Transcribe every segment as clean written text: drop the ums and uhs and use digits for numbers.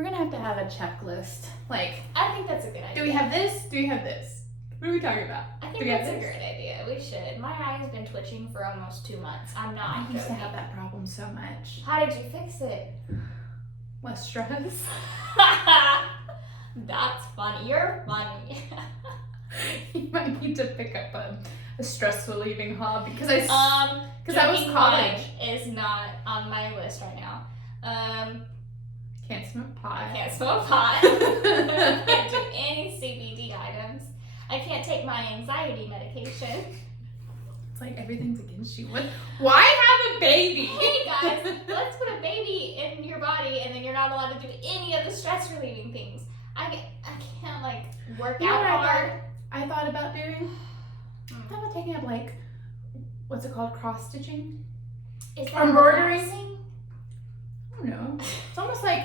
We're gonna have a checklist. Like, I think that's a good idea. do we have this? Do we have this? What are we talking about? I think that's a great idea. We should. My eye has been twitching for almost 2 months. I'm not. I used to have that problem so much. How did you fix it? Less stress. That's funny. You're funny. You might need to pick up a stress relieving hobby because I was college. Wine is not on my list right now. Can't smoke pot. I can't smoke pot. I can't do any CBD items. I can't take my anxiety medication. It's like everything's against you. Why have a baby? Hey guys, let's put a baby in your body and then you're not allowed to do any of the stress relieving things. I can't like work out hard. I thought about doing. I thought about taking up like, what's it called, cross stitching? Is that embroidering? relaxing? I don't know. It's almost like,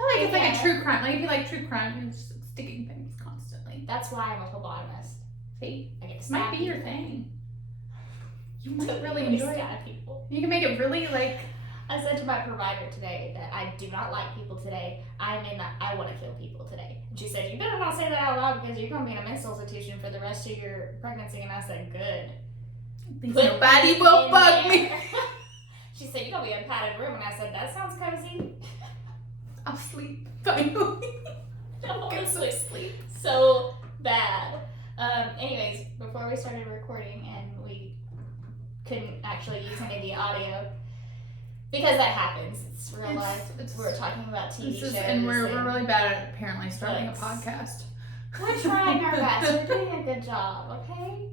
I feel like it's like a true crime. Like if you like true crime, you're just sticking things constantly. That's why I'm a phlebotomist. See, I get to might stab be your people. thing. You might To really enjoy it. stab people. You can make it really like. I said to my provider today that I do not like people today. I want to kill people today. And she said, you better not say that out loud because you're going to be in a mental institution for the rest of your pregnancy. And I said, good. Nobody will bug me. She said, you're going to be in a padded room. And I said, that sounds cozy. I'll sleep. Finally. Get some sleep. So bad. Anyways, before we started recording and we couldn't actually use any of the audio, because that happens. It's real life. We're talking about TV shows. And we're really bad at apparently starting books. a podcast. We're trying our best. We're doing a good job, okay?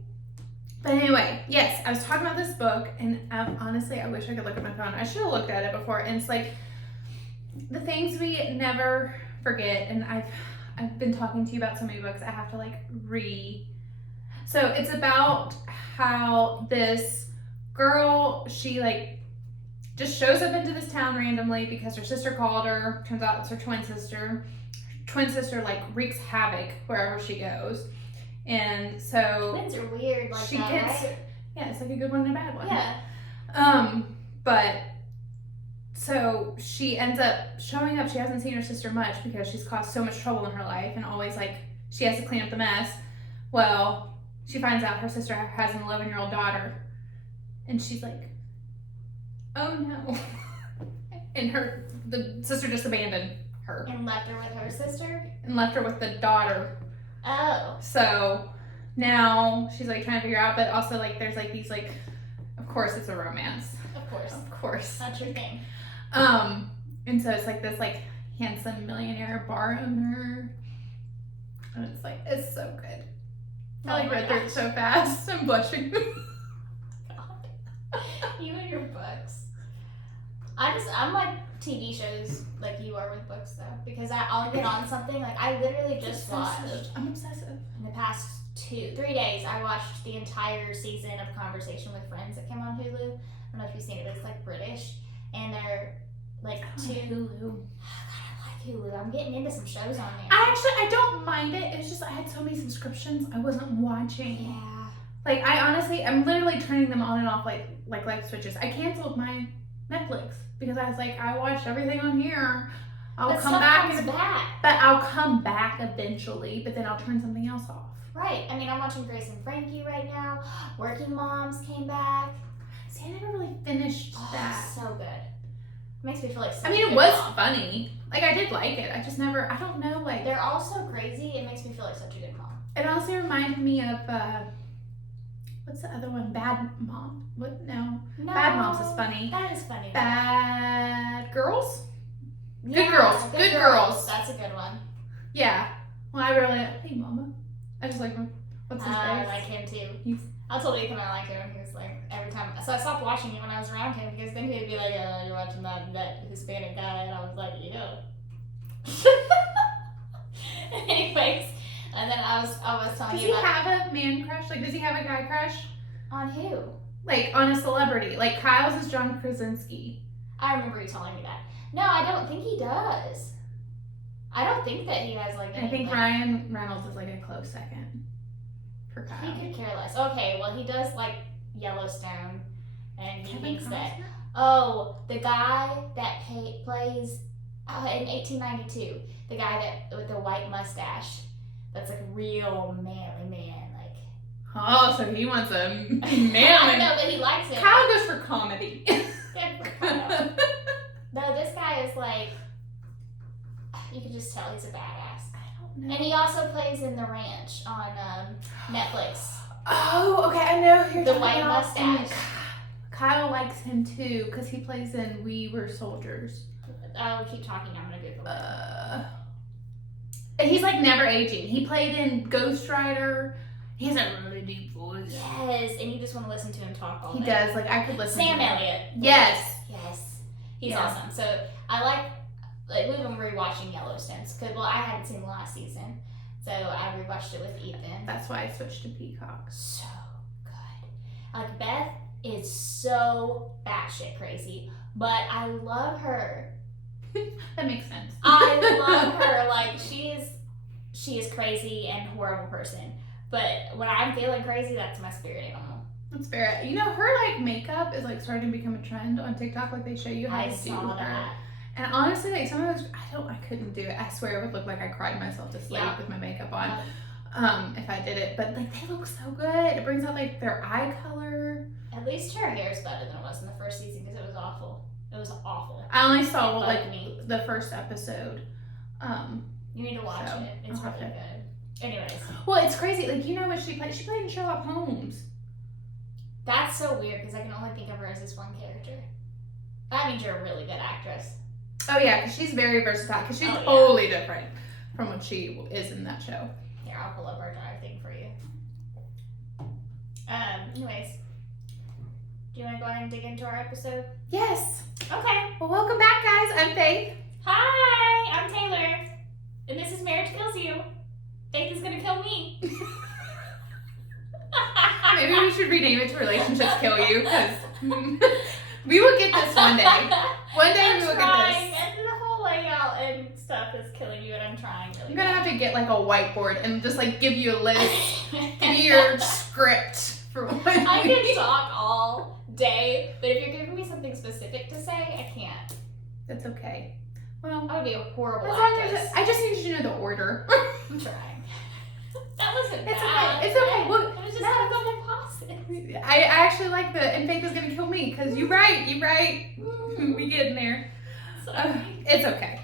But anyway, yes, I was talking about this book, and honestly, I wish I could look at my phone. I should have looked at it before. And it's like the things we never forget. And I've been talking to you about so many books. I have to like So it's about how this girl, she like just shows up into this town randomly because her sister called her. Turns out it's her twin sister. Twin sister like wreaks havoc wherever she goes. And so Twins are weird like she that, gets, right? yeah, it's like a good one and a bad one. Yeah. But so she ends up showing up. She hasn't seen her sister much because she's caused so much trouble in her life and always like she has to clean up the mess. Well, she finds out her sister has an 11-year-old daughter, and she's like, oh no. And the sister just abandoned her. And left her with her sister? And left her with the daughter. Oh. So now she's like trying to figure out, but also like there's like these like, of course it's a romance. Of course. Of course. That's your thing. And so it's like this like handsome millionaire bar owner. And it's like, it's so good. I like read through it so fast. I'm blushing. God. You and your books. I'm like TV shows like you are with books though, because I'll get on something like I literally just watched. I'm obsessive. In the past 3 days, I watched the entire season of Conversation with Friends that came on Hulu. I don't know if you've seen it, but it's like British, and they're like Hulu. God, I like Hulu. I'm getting into some shows on there. I don't mind it. It's just I had so many subscriptions I wasn't watching. Yeah. Like I'm literally turning them on and off like light switches. I canceled my Netflix because I was like, I watched everything on here. I'll come back. But I'll come back eventually. But then I'll turn something else off. Right. I mean, I'm watching Grace and Frankie right now. Working Moms came back. See, I never really finished that. So good. Makes me feel like. I mean, it was funny. Like I did like it. I just never. I don't know. Like they're all so crazy. It makes me feel like such a good mom. It also reminded me of what's the other one? Bad Mom. What? No. Bad Moms is funny. That is funny. Bad Girls. Yeah, Good Girls. Good Girls. That's a good one. Yeah. Well, I really. Hey, Mama. I just like him. What's his face? I like him too. I told Ethan I liked him, and he was like, every time. So I stopped watching it when I was around him because then he'd be like, "You're watching that Hispanic guy," and I was like, "Yeah." Anyways, and then I was telling you. Does he have a man crush? Like, does he have a guy crush? On who? Like on a celebrity. Like Kyle's is John Krasinski. I remember you telling me that. No, I don't think he does. I don't think that he has like. I think Ryan Reynolds is like a close second for Kyle. He could care less. Okay, well he does like Yellowstone, and he thinks that. Oh, the guy that plays in 1892, the guy that with the white mustache, that's like real manly man, like. Oh, so he wants a I man. know, but he likes it. Kyle goes for comedy. Good for Kyle. No, this guy is like, you can just tell he's a badass. I don't know. And he also plays in The Ranch on Netflix. Oh, okay, I know who you're The talking white about. mustache. Kyle likes him too because he plays in We Were Soldiers. Oh, keep talking. I'm gonna Google it. He's like never aging. He played in Ghost Rider. He has a really deep voice. Yes, and you just want to listen to him talk all day. He does. Like I could listen. Sam to him. Elliott. Yes. Yes. He's Yeah. awesome. So I like we've been rewatching Yellowstone because I hadn't seen the last season, so I rewatched it with Ethan. That's why I switched to Peacock. So good. Like Beth is so batshit crazy, but I love her. That makes sense. I love her. Like she is crazy and horrible person. But when I'm feeling crazy, that's my spirit animal. That's fair. You know, her like makeup is like starting to become a trend on TikTok. Like they show you how I to do saw her. that. And honestly, like some of those, I couldn't do it. I swear it would look like I cried myself to sleep with my makeup on. If I did it, but like they look so good. It brings out like their eye color. At least her hair is better than it was in the first season because it was awful. It was awful. I only saw It like bugged me. the first episode. You need to watch So, it. It's I'll have really to. good. Anyways, Well, it's crazy. Like you know what she played? She played in Sherlock Holmes. that's so weird because I can only think of her as this one character. That means you're a really good actress. Oh yeah, because she's very versatile. Because she's Oh, yeah. totally different from what she is in that show. Here, I'll pull up our drive thing for you. Anyways, do you want to go ahead and dig into our episode? Yes. Okay. Well, welcome back, guys. I'm Faith. Hi, I'm Taylor, and this is Marriage Kills You. Faith is gonna kill me. Maybe we should rename it to Relationships Kill You, because we will get this one day. One day we will get this. And the whole layout and stuff is killing you, and I'm trying really I'm gonna have to get like a whiteboard and just like give you a list, give you your script for what I we- can talk all day, but if you're giving me something specific to say, I can't. That's okay. Well, I would be a horrible as long actress. as I just need you to know the order. I'm trying. That wasn't It's bad. okay. It's okay. Well, it was just no. a couple pauses. I actually like the and Faith is gonna kill me because you're right. We get in there. Sorry. It's okay.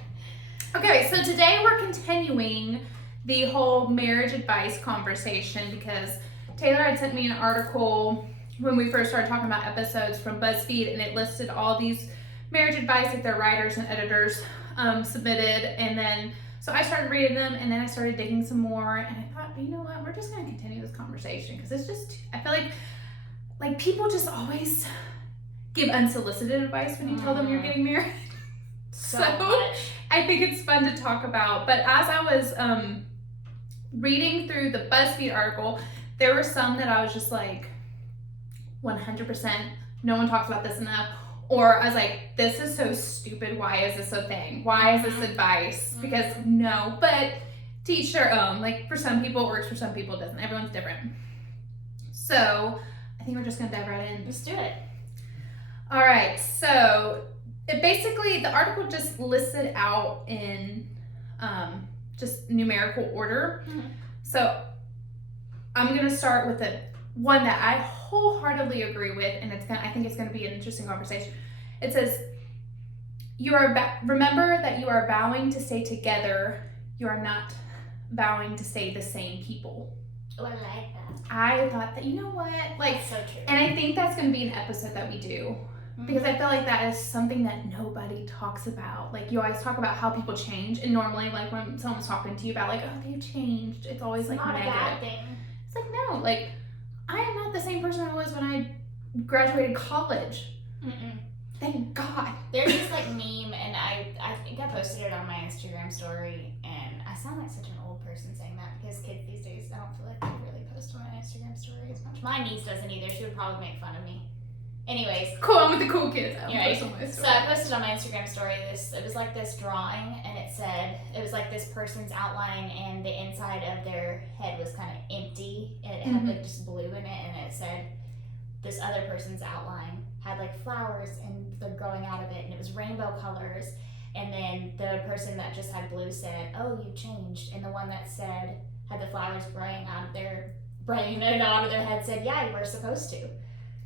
Okay, so today we're continuing the whole marriage advice conversation because Taylor had sent me an article when we first started talking about episodes from Buzzfeed, and it listed all these marriage advice that their writers and editors submitted, and then so I started reading them, and then I started digging some more, and I thought, you know what, we're just going to continue this conversation because it's just, I feel like people just always give unsolicited advice when you tell them you're getting married. So So much. I think it's fun to talk about. But as I was reading through the BuzzFeed article, there were some that I was just like, 100%, no one talks about this enough. Or I was like, this is so stupid. Why is this a thing? Why is this advice? Because no, but to each their own. Like for some people it works, for some people it doesn't. Everyone's different. So I think we're just gonna dive right in. Let's do it. All right, so it basically, the article just listed out in just numerical order. Mhm. So I'm gonna start with the one that I wholeheartedly agree with, and I think it's gonna be an interesting conversation. It says, remember that you are vowing to stay together. You are not vowing to stay the same people. Oh, I like that. I thought that, you know what, like, That's so true. and I think that's going to be an episode that we do because I feel like that is something that nobody talks about. Like you always talk about how people change, and normally like when someone's talking to you about like, oh, they've changed, it's always like not negative. a bad thing. It's like, no, like I am not the same person I was when I graduated college. Mm-mm. Thank God. There's this like meme, and I think I posted it on my Instagram story, and I sound like such an old person saying that because kids these days, I don't feel like they really post on my Instagram story as much. My niece doesn't either. She would probably make fun of me. Anyways, Cool, I'm with the cool kids. I don't Right. post on my so story. I posted on my Instagram story it was like this drawing, and it was like this person's outline, and the inside of their head was kind of empty, and it had like just blue in it, and it said this other person's outline had like flowers and they're growing out of it, and it was rainbow colors, And then the person that just had blue said, "Oh, you changed." And the one that said had the flowers spraying out of their head said, "Yeah, we're supposed to."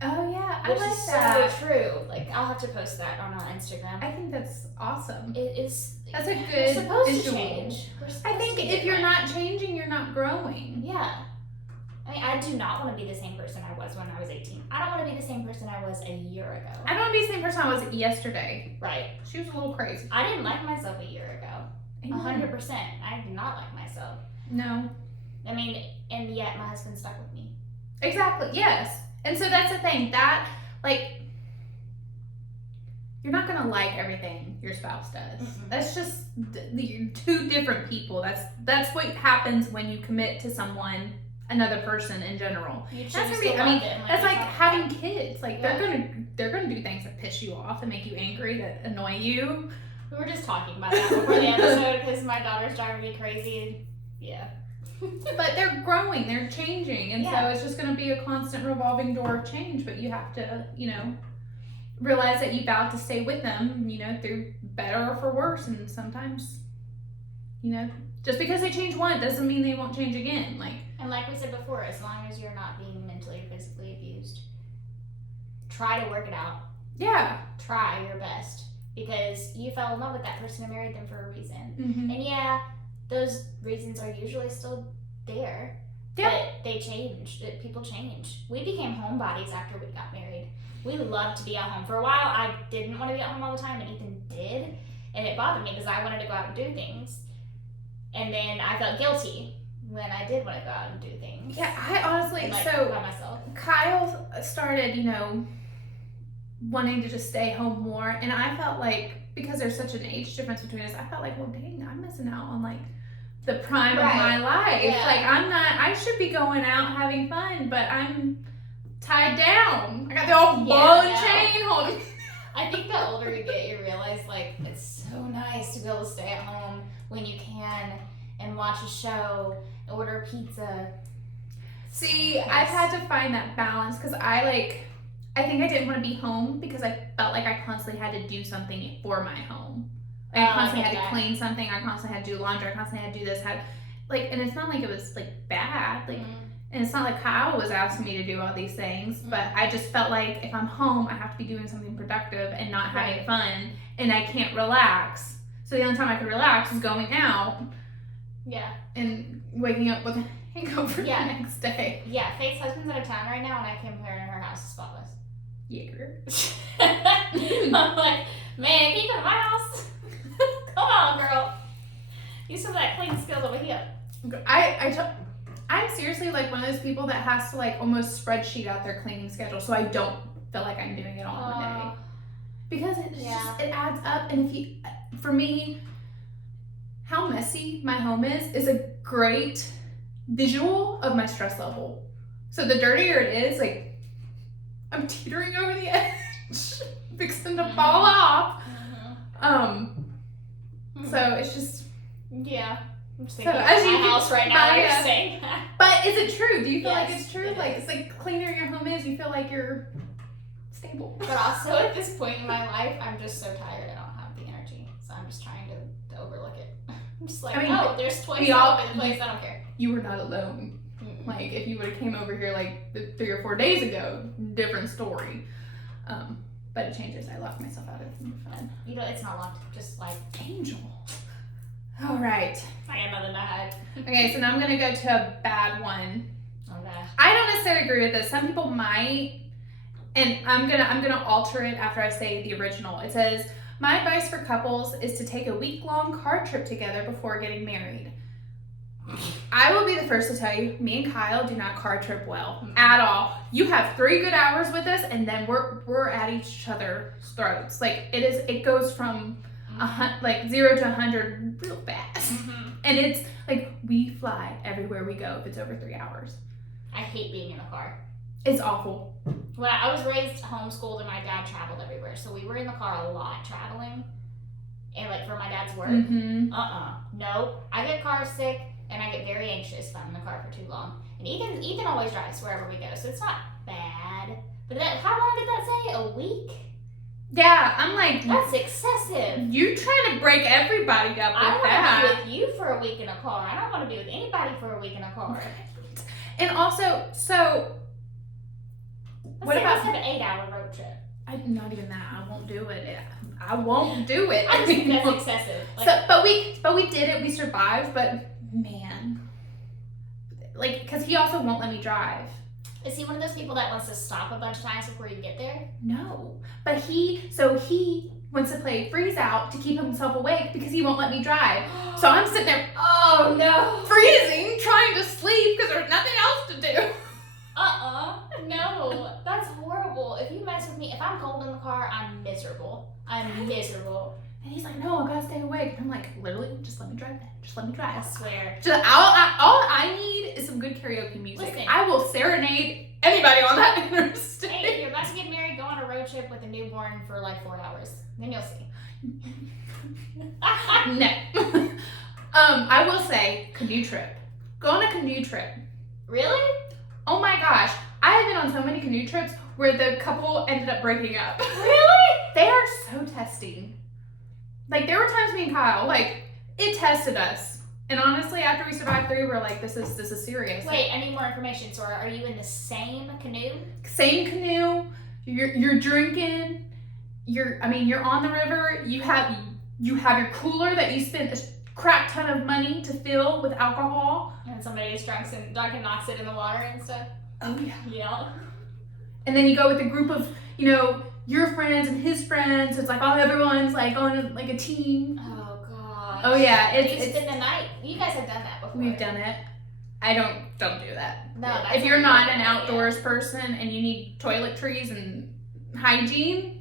Oh yeah, I Which like is that. so true. Like, I'll have to post that on our Instagram. I think that's awesome. It is. That's a We're good supposed visual. to change. We're I supposed think to if get you're one. not changing, you're not growing. Yeah. I mean, I do not want to be the same person I was when I was 18. I don't want to be the same person I was a year ago. I don't want to be the same person I was yesterday. Right. She was a little crazy. I didn't like myself a year ago. Amen. 100%. I did not like myself. No. I mean, and yet my husband stuck with me. Exactly. Yes. And so that's the thing. That, like, you're not gonna like everything your spouse does. Mm-mm. That's just you're two different people. That's what happens when you commit to someone, another person in general. You That's choose gonna be. to I mean, love them, that's you like talked having about. kids. Like Yeah. they're gonna do things that piss you off and make you angry, that annoy you. We were just talking about that before the episode because my daughter's driving me crazy. Yeah. But they're growing, they're changing, and Yeah. so it's just gonna be a constant revolving door of change. But you have to, realize that you vow to stay with them, through better or for worse. And sometimes, just because they change one doesn't mean they won't change again. And like we said before, as long as you're not being mentally or physically abused, try to work it out. Yeah. Try your best. Because you fell in love with that person and married them for a reason. Mm-hmm. And yeah, those reasons are usually still there. Yeah. But they change. People change. We became homebodies after we got married. We loved to be at home. For a while, I didn't want to be at home all the time, and Ethan did. And it bothered me because I wanted to go out and do things. And then I felt guilty when I did want to go out and do things. Yeah, I honestly, And, so by myself. Kyle started, wanting to just stay home more. And I felt like, because there's such an age difference between us, I felt like, well, dang, I'm missing out on, the prime of my life. Yeah. I should be going out having fun, but I'm tied down. I got the old Yeah, ball and no. chain holding. I think the older you get, you realize, it's so nice to be able to stay at home when you can and watch a show, order pizza. See, I've had to find that balance because I think I didn't want to be home because I felt like I constantly had to do something for my home. I constantly had to clean something. I constantly had to do laundry. I constantly had to do this. And it's not like it was bad. And it's not like Kyle was asking me to do all these things, but I just felt like if I'm home, I have to be doing something productive and not having fun, and I can't relax. So the only time I could relax is going out. Yeah. And waking up with a hangover the next day. Yeah, Faith's husband's out of town right now, and I came here and her house is spotless. Jaeger. I'm like, man, can you come to my house? Come on, girl. Use some of that cleaning skills over here. I'm seriously one of those people that has to almost spreadsheet out their cleaning schedule so I don't feel like I'm doing it all in a day. Because it adds up. And for me, how messy my home is a great visual of my stress level. So the dirtier it is, I'm teetering over the edge, fixing to fall off. So it's just. Yeah. I'm just So thinking as of you my house right now while you're yeah. saying that. But is it true? Do you feel like Yes, it's true? it is. It's cleaner your home is, you feel like you're stable. But also at this point in my life, I'm just so tired I don't have the energy. So I'm just trying to overlook it. I'm just like, there's toys all over the place, I don't care. You were not alone. Mm-mm. If you would have came over here 3 or 4 days ago, different story. But it changes. I locked myself out of fun. It's not locked, just Angel. All right. I got nothing to hide. Okay, so now I'm gonna go to a bad one. Okay. I don't necessarily agree with this. Some people might, and I'm gonna alter it after I say the original. It says, my advice for couples is to take a week-long car trip together before getting married. I will be the first to tell you, me and Kyle do not car trip well at all. You have 3 good hours with us, and then we're at each other's throats. It goes from 0 to 100 real fast. And it's we fly everywhere we go if it's over 3 hours. I hate being in a car. It's awful. When I was raised homeschooled and my dad traveled everywhere, so we were in the car a lot traveling, and for my dad's work. No, I get car sick and I get very anxious if I'm in the car for too long. And Ethan always drives wherever we go, so it's not bad. But how long did that say? A week? Yeah, I'm like, That's excessive. you trying to break everybody up with I want that. to be with you for a week in a car. I don't want to be with anybody for a week in a car. And also, so what about? Let's have an 8-hour road trip. Not even that. I won't do it. I won't do it. I just think that's excessive. Like, So, but we did it. We survived. But man, like, because he also won't let me drive. is he one of those people that wants to stop a bunch of times before you get there? No, but he wants to play freeze out to keep himself awake because he won't let me drive. So I'm sitting there, Oh no, freezing, trying to sleep because there's nothing else to do. No, that's horrible. If you mess with me, if I'm cold in the car, I'm miserable. I'm miserable. And he's like, no, I gotta stay awake. And I'm like, literally, just let me drive then. Just let me drive. I swear. Just, all I need is some good karaoke music. Listen. I will serenade anybody on that interstate. Hey, if you're about to get married, go on a road trip with a newborn for like 4 hours. Then you'll see. No. I will say, canoe trip. Go on a canoe trip. Really? Oh my gosh. I have been on so many canoe trips where the couple ended up breaking up. Really? They are so testing. Like, there were times me and Kyle, like, it tested us. And honestly, after we survived 3, we're like, this is serious. Wait, I need more information. So are you in the same canoe? Same canoe. You're drinking. You're on the river. You have your cooler that you spent a crap ton of money to fill with alcohol. And somebody gets drunk and knocks it in the water and stuff? Oh yeah. Yeah. And then you go with a group of, your friends and his friends. It's like everyone's like on like a team. Oh gosh. Oh yeah, You spend the night. You guys have done that before. We've done it. I don't do that. No, that's if you're a not good an idea. outdoors person and you need toiletries and hygiene,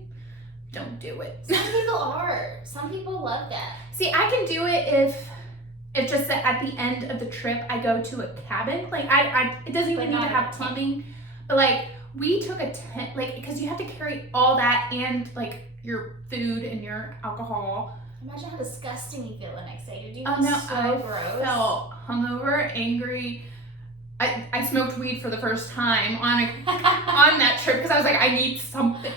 don't do it. Some people are. Some people love that. See, I can do it if just that at the end of the trip I go to a cabin. Like it doesn't even But need to not have a tent. plumbing. But like we took a tent, like because you have to carry all that and like your food and your alcohol. Imagine how disgusting you feel the next day. Did you Oh feel no, so I gross? felt hungover, angry. I smoked weed for the first time on that trip because I was like, I need something.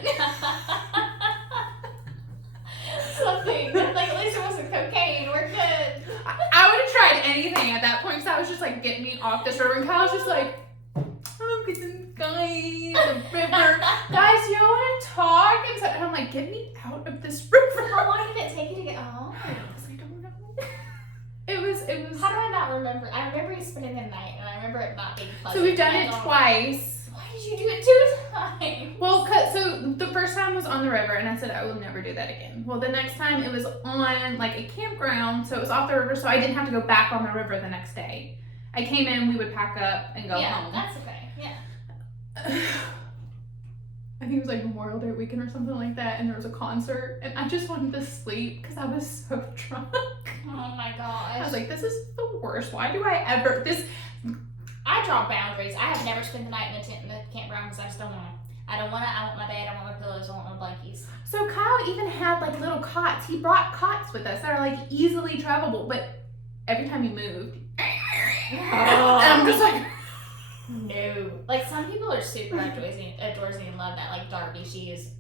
Something. Like, at least it wasn't cocaine. We're good. I would have tried anything at that point because I was just like, get me off this river. And Kyle was just like, look at the sky, the river. Guys, you don't want to talk? And I'm like, get me out of this river. How long did it take you to get home? I don't know. It was. How do I not remember? I remember you spending the night, and I remember it not being pleasant. So we've done I it don't- twice. Why did you do it 2 times? Well, so the first time was on the river, and I said I will never do that again. Well, the next time it was on like a campground, so it was off the river, so I didn't have to go back on the river the next day. I came in, we would pack up and go yeah, home. that's okay. Yeah. I think it was like Memorial Day weekend or something like that, and there was a concert, and I just wanted to sleep because I was so drunk. Oh my gosh. I was like, this is the worst. Why do I ever this? I draw boundaries. I have never spent the night in the tent in the campground because I just don't want to. I don't want to. I want my bed. I want my pillows. I want my blankies. So Kyle even had like little cots. He brought cots with us that are like easily travelable, but every time he moved, and I'm just like. No. Like, some people are super outdoorsy and love that. Like, Darby, she is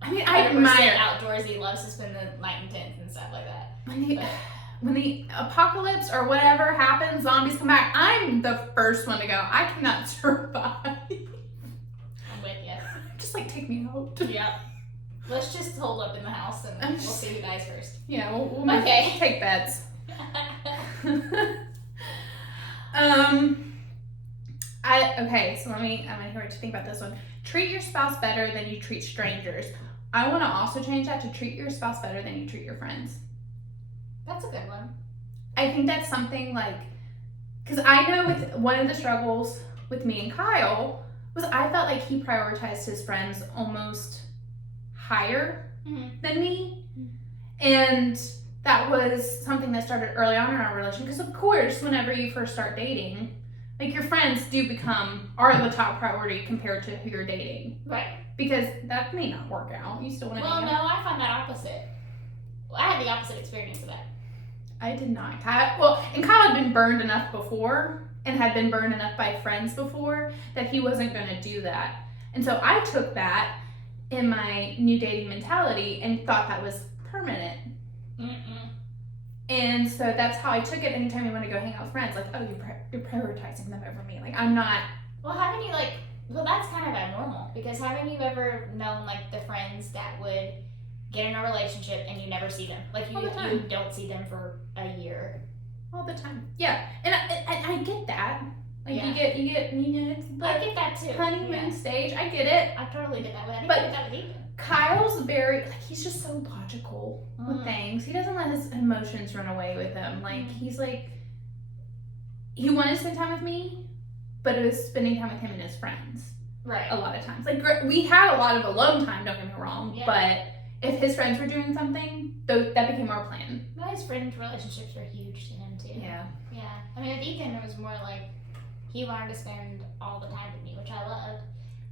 I mean, I 100% admire outdoorsy, loves to spend the night in tents and stuff like that. when the apocalypse or whatever happens, zombies come back. I'm the first one to go. I cannot survive. I'm with you. Just like take me out. Yep. Let's just hold up in the house and we'll see who dies first. Yeah, we'll Okay. take bets. So I'm gonna hear what you think about this one. Treat your spouse better than you treat strangers. I want to also change that to treat your spouse better than you treat your friends. That's a good one. I think that's something like, because I know with one of the struggles with me and Kyle was I felt like he prioritized his friends almost higher than me. And that was something that started early on in our relationship. Because of course, whenever you first start dating, like your friends are the top priority compared to who you're dating. Right. Because that may not work out. You still want to Well, hang no, out. I find that opposite. Well, I had the opposite experience of that. I did not. And Kyle had been burned enough before and had been burned enough by friends before that he wasn't going to do that. And so I took that in my new dating mentality and thought that was permanent. And so that's how I took it anytime we want to go hang out with friends. Like, oh, you're prioritizing them over me. Like, I'm not. Well, haven't you, like, well, that's kind of abnormal. Because haven't you ever known, like, the friends that would get in a relationship and you never see them? Like, you don't see them for a year. All the time. Yeah. And I get that. Like, you get, it's I get that too. Honeymoon stage. I get it. I totally get that with But get that with Ethan. Kyle's very, like, he's just so logical with things. He doesn't let his emotions run away with him. Like, he's like, he wanted to spend time with me, but it was spending time with him and his friends. Right. A lot of times. Like, we had a lot of alone time, don't get me wrong, but if his friends were doing something, that became our plan. His friend relationships were huge to him, too. Yeah. Yeah. I mean, with Ethan, it was more like, he wanted to spend all the time with me, which I loved.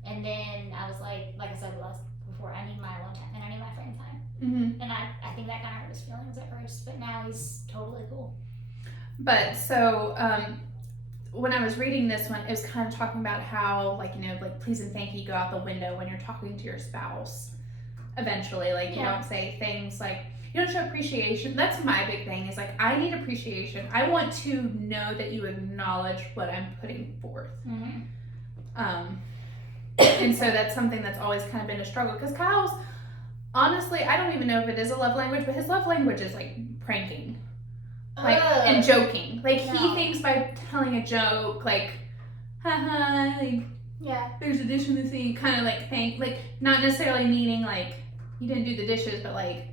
And then I was like I said before, I need my alone time and I need my friend time. Mm-hmm. And I think that kind of hurt his feelings at first, but now he's totally cool. But so when I was reading this one, it was kind of talking about how, like, you know, like, please and thank you go out the window when you're talking to your spouse. Eventually, like, you don't say things like, you don't show appreciation. That's my big thing, is like, I need appreciation. I want to know that you acknowledge what I'm putting forth. And so that's something that's always kind of been a struggle, because Kyle's, honestly, I don't even know if it is a love language, but his love language is like pranking, like, and joking. Like, he thinks by telling a joke, like, haha, like, there's a dish in the sink, kind of like thing, like, not necessarily meaning like you didn't do the dishes, but like,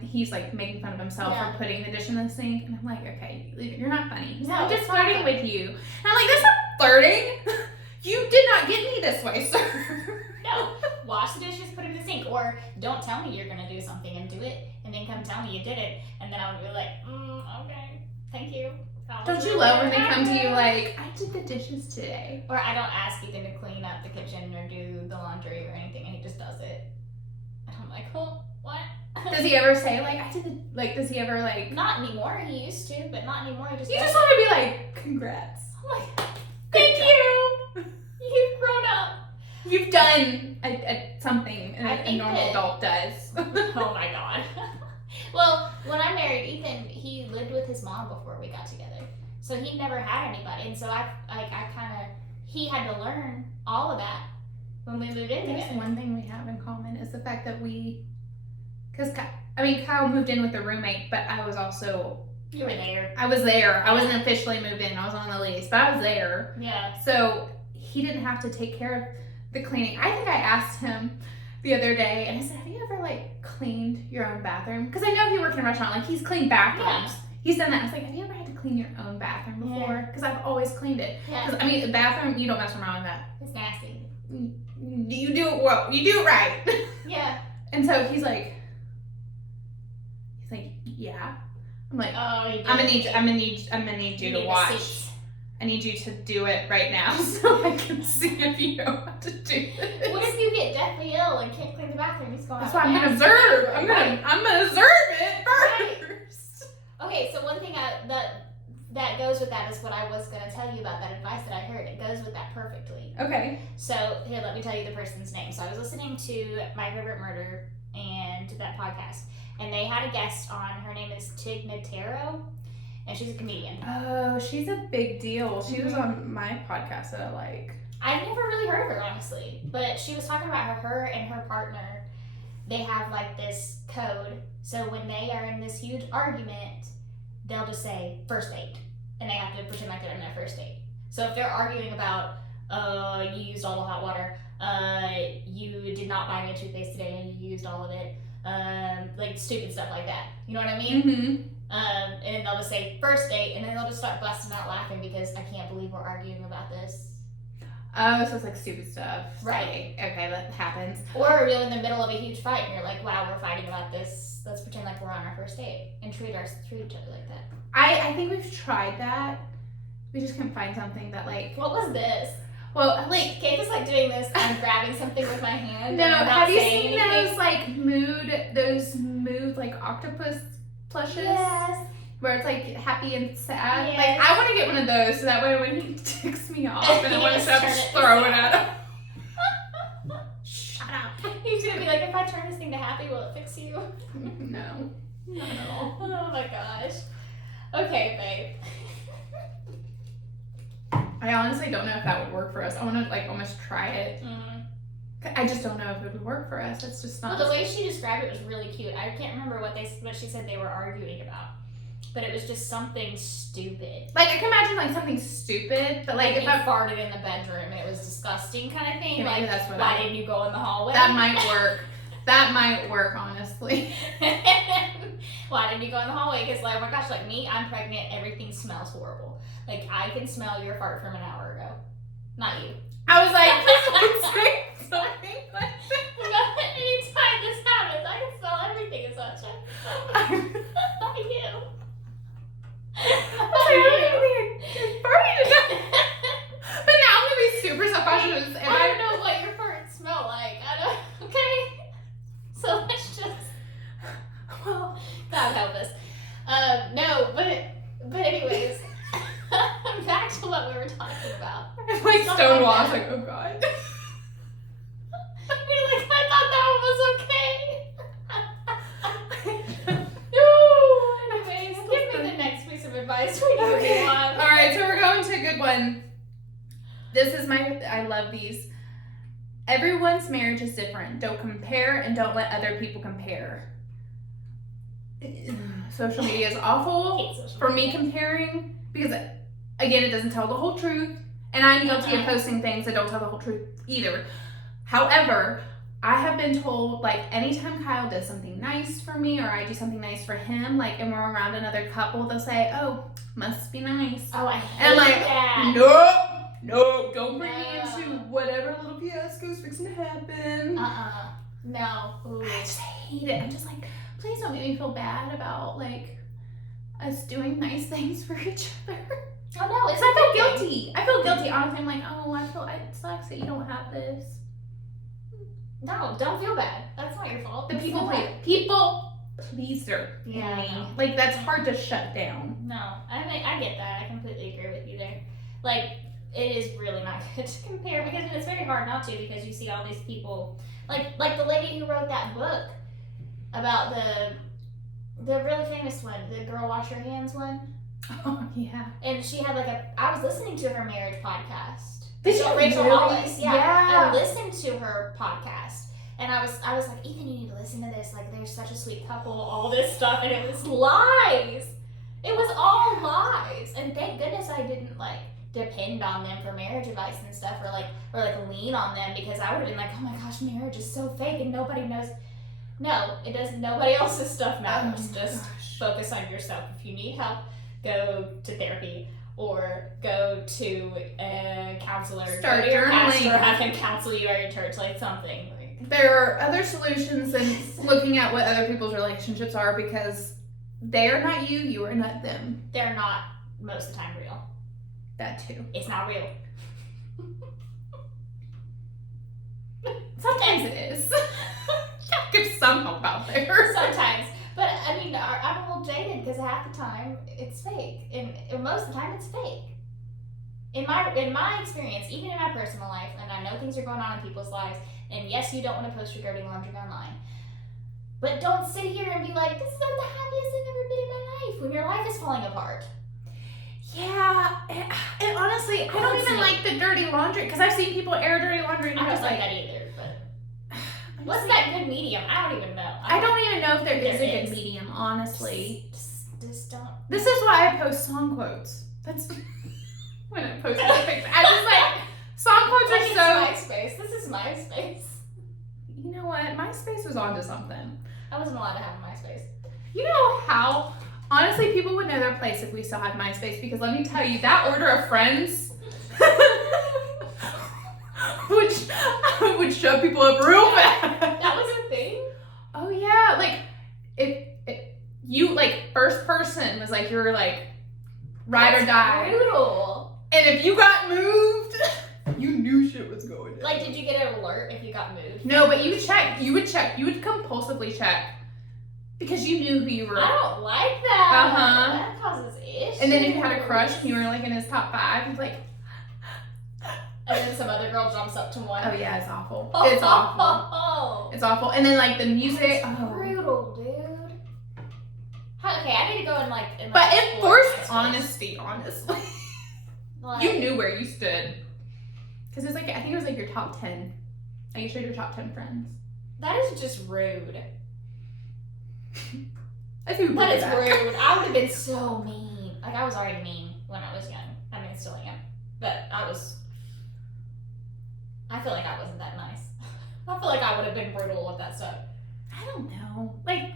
he's like making fun of himself for putting the dish in the sink, and I'm like, okay, you're not funny. He's like, I'm just flirting with you. And I'm like, that's not flirting. You did not get me this way, sir. No, wash the dishes, put it in the sink, or don't tell me you're gonna do something and do it, and then come tell me you did it, and then I'll be like, okay, thank you. Don't you love when they come to you like, I did the dishes today? Or I don't ask Ethan to clean up the kitchen or do the laundry or anything, and he just does it. And I'm like, oh, what? Does he ever say, like, I did the, like, does he ever, like... Not anymore, he used to, but not anymore, he just You just want to be like, congrats. I'm like, thank you! You've grown up. You've done something a normal adult does. Oh my god. Well, when I married Ethan, he lived with his mom before we got together. So he never had anybody. And so he had to learn all of that when we moved in together. That's one thing we have in common is the fact that because Kyle moved in with a roommate, but I was also... You were there. I was there. I wasn't officially moved in. I was on the lease, but I was there. Yeah. So he didn't have to take care of the cleaning. I think I asked him the other day, and I said, have you ever, like, cleaned your own bathroom? Because I know he worked in a restaurant. Like, he's cleaned bathrooms. Yeah. He's done that. I was like, have you ever had to clean your own bathroom before? Because I've always cleaned it. Yeah. Because, the bathroom, you don't mess around with that. It's nasty. You do it well. You do it right. Yeah. And so he's like, yeah. I'm like, I'm gonna need you to watch. I need you to do it right now so I can see if you know how to do this. What if you get deathly ill and can't clean the bathroom? That's why I'm gonna observe. I'm gonna observe it first. Right. Okay, so one thing that goes with that is what I was gonna tell you about that advice that I heard. It goes with that perfectly. Okay. So here, let me tell you the person's name. So I was listening to My Favorite Murder and that podcast, and they had a guest on. Her name is Tig Notaro, and she's a comedian. Oh, she's a big deal. She was on my podcast that I like. I've never really heard of her, honestly, but she was talking about her and her partner. They have like this code, so when they are in this huge argument, they'll just say first date, and they have to pretend like they're in their first date. So if they're arguing about, you used all the hot water, you did not buy me a toothpaste today and you used all of it, like stupid stuff like that. You know what I mean? Mm-hmm. And they'll just say first date, and then they'll just start busting out laughing because I can't believe we're arguing about this. Oh, so it's like stupid stuff. Right. Okay, that happens. Or you're in the middle of a huge fight and you're like, wow, we're fighting about this. Let's pretend like we're on our first date and treat each other like that. I think we've tried that. We just couldn't find something that like... What was this? Well, like... Kate is like doing this. I'm grabbing something with my hand. No, have you seen anything. those mood like octopus plushes? Yes. Where it's like happy and sad. Yes. Like, I want to get one of those so that way when he ticks me off and I want to just throw it at him. Shut up. like, if I turn this thing to happy, will it fix you? No, not at all. Oh my gosh. Okay, babe. I honestly don't know if that would work for us. I want to like almost try it. I just don't know if it would work for us. It's just not. Well, the way she described it was really cute. I can't remember what she said they were arguing about, but it was just something stupid. Like I can imagine like something stupid, but like if I I farted in the bedroom and it was disgusting kind of thing. Yeah, like, that's what why didn't you go in the hallway? That might work. That might work, honestly. Why didn't you go in the hallway? Because like, oh my gosh, like me, I'm pregnant. Everything smells horrible. Like I can smell your fart from an hour ago. Not you. I was like, please don't say something like that. Anytime this happens, I can smell everything as much. Not you. But now I'm gonna be super self-conscious. I don't know what your farts smell like. I don't. Okay. So let's just. Well, God help us. No, but anyways, back to what we were talking about. I'm like stonewall. I was like, oh god. You're like, I thought that one was okay. Anyways, give me the next piece of advice we need to move on. All right, so we're going to a good one. This is I love these. Everyone's marriage is different. Don't compare and don't let other people compare. Social media is awful for me comparing because, again, it doesn't tell the whole truth. And I'm guilty of posting things that don't tell the whole truth either. However, I have been told, like, anytime Kyle does something nice for me or I do something nice for him, like, and we're around another couple, they'll say, oh, must be nice. Oh, I hate And I'm like, that. Nope, don't bring me into whatever little fiasco's fixing to happen. No. Ooh. I just hate it. I'm just like, please don't make me feel bad about, like, us doing nice things for each other. Oh, no, it's I feel guilty. I feel guilty. Honestly, I'm like, oh, it sucks that you don't have this. No, don't feel bad. That's not your fault. The people pleaser. Yeah, I know. Like, that's hard to shut down. No, I mean, I get that. I completely agree with you there. Like, it is really not good to compare because it's very hard not to because you see all these people, like the lady who wrote that book about the really famous one, the girl wash your hands one. Oh, yeah. And she had I was listening to her marriage podcast. Did you Rachel really? Hollis. Yeah. Yeah. I listened to her podcast. And I was like, Ethan, you need to listen to this. Like, they're such a sweet couple, all this stuff. And it was lies. It was all lies. And thank goodness I didn't, like, depend on them for marriage advice and stuff or lean on them because I would have been like, oh my gosh, marriage is so fake and nobody knows. No, it doesn't. Nobody else's stuff matters. Just focus on yourself. If you need help, go to therapy or go to a counselor. Start go to your pastor, journaling. have him counsel you at your church, like something. There are other solutions than looking at what other people's relationships are because they are not you, you are not them. They're not most of the time real. That too. It's not real. Sometimes it is. Give some help out there. Sometimes. But, I mean, I'm a little jaded because half the time it's fake. And most of the time it's fake. In my experience, even in my personal life, and I know things are going on in people's lives, and yes, you don't want to post your dirty laundry online. But don't sit here and be like, this is the happiest I've ever been in my life when your life is falling apart. Yeah, and honestly, I don't even like the dirty laundry because I've seen people air dirty laundry and I I'm don't just like like, that either, but what's that good medium? I don't even know. I don't even know if there is a There good is. medium, honestly. Just don't. This is why I post song quotes. That's when I post the picture. I just like, song quotes are so... MySpace. This is MySpace. You know what? MySpace was onto something. I wasn't allowed to have a MySpace. You know how... Honestly, people would know their place if we still had MySpace because let me tell you, that order of friends would shut people up real fast. That was a thing? Oh yeah, like if you like first person was like you were like ride or die. Brutal. And if you got moved, you knew shit was going down. Like, did you get an alert if you got moved? No, but you would compulsively check. Because you knew who you were. I don't like that. Uh-huh. That causes issues. And then if you had a crush and you were like in his top 5, you'd be like, And then some other girl jumps up to one. Oh yeah, it's awful. It's awful. It's awful. And then like the music. That's brutal, dude. Okay, I need to go and like. But enforced honesty, honestly. Like, you knew where you stood. Because it's like, I think it was like your top 10. Like you showed your top 10 friends. that is just rude. I think That is rude. I would have been so mean. Like, I was already mean when I was young. I mean, I still am. But I feel like I wasn't that nice. I feel like I would have been brutal with that stuff. I don't know. Like,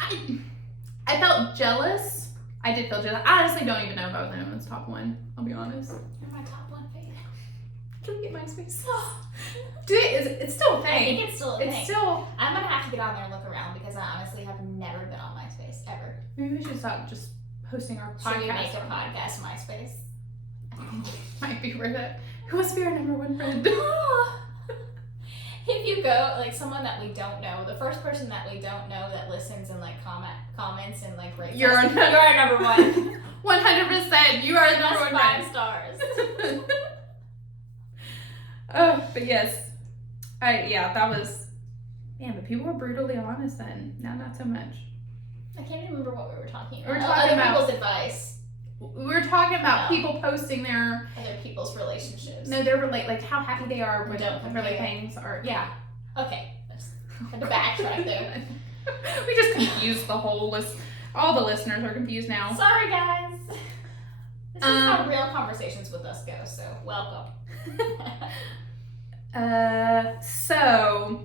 I felt jealous. I did feel jealous. I honestly don't even know if I was anyone's top one. I'll be honest. You're my top one favorite. Can we get MySpace? It's still a thing. I think it's still a thing. It's still. I'm gonna have to get on there and look around because I honestly have never been on MySpace ever. Maybe we should stop just posting our podcast. Should we make a podcast MySpace? Might be worth it. Who wants to be our number one friend? If you go, like, someone that we don't know, the first person that we don't know that listens and, like, comments and, like, rates You're us, you're our number one. 100%. You are the number one friend. 5 stars. Oh, but yes. That was... Man, but people were brutally honest then. Now, not so much. I can't even remember what we were talking about. We were talking about people's advice. We were talking about people posting their... Other people's relationships. No, they're like how happy they are with Don't really compare. things. Or yeah. Okay. Had to backtrack there. We just confused the whole list. All the listeners are confused now. Sorry, guys. This is how real conversations with us go, so welcome. So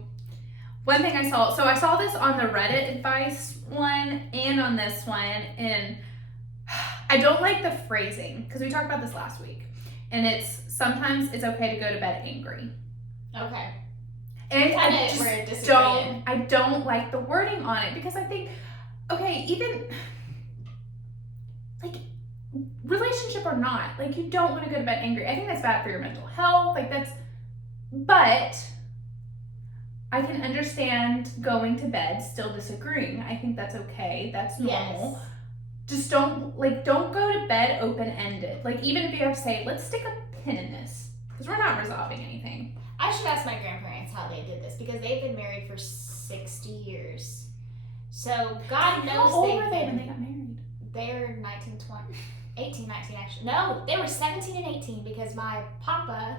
one thing I saw this on the Reddit advice one and on this one, and I don't like the phrasing because we talked about this last week, and it's sometimes it's okay to go to bed angry. Okay. And I don't like the wording on it because I think, okay, even like relationship or not, like you don't want to go to bed angry. I think that's bad for your mental health. But I can understand going to bed still disagreeing. I think that's okay. That's normal. Yes. Just don't go to bed open-ended. Like, even if you have to say, let's stick a pin in this, because we're not resolving anything. I should ask my grandparents how they did this, because they've been married for 60 years. So, God knows How old were they when they got married? They're 19, 19 actually. No, they were 17 and 18, because my papa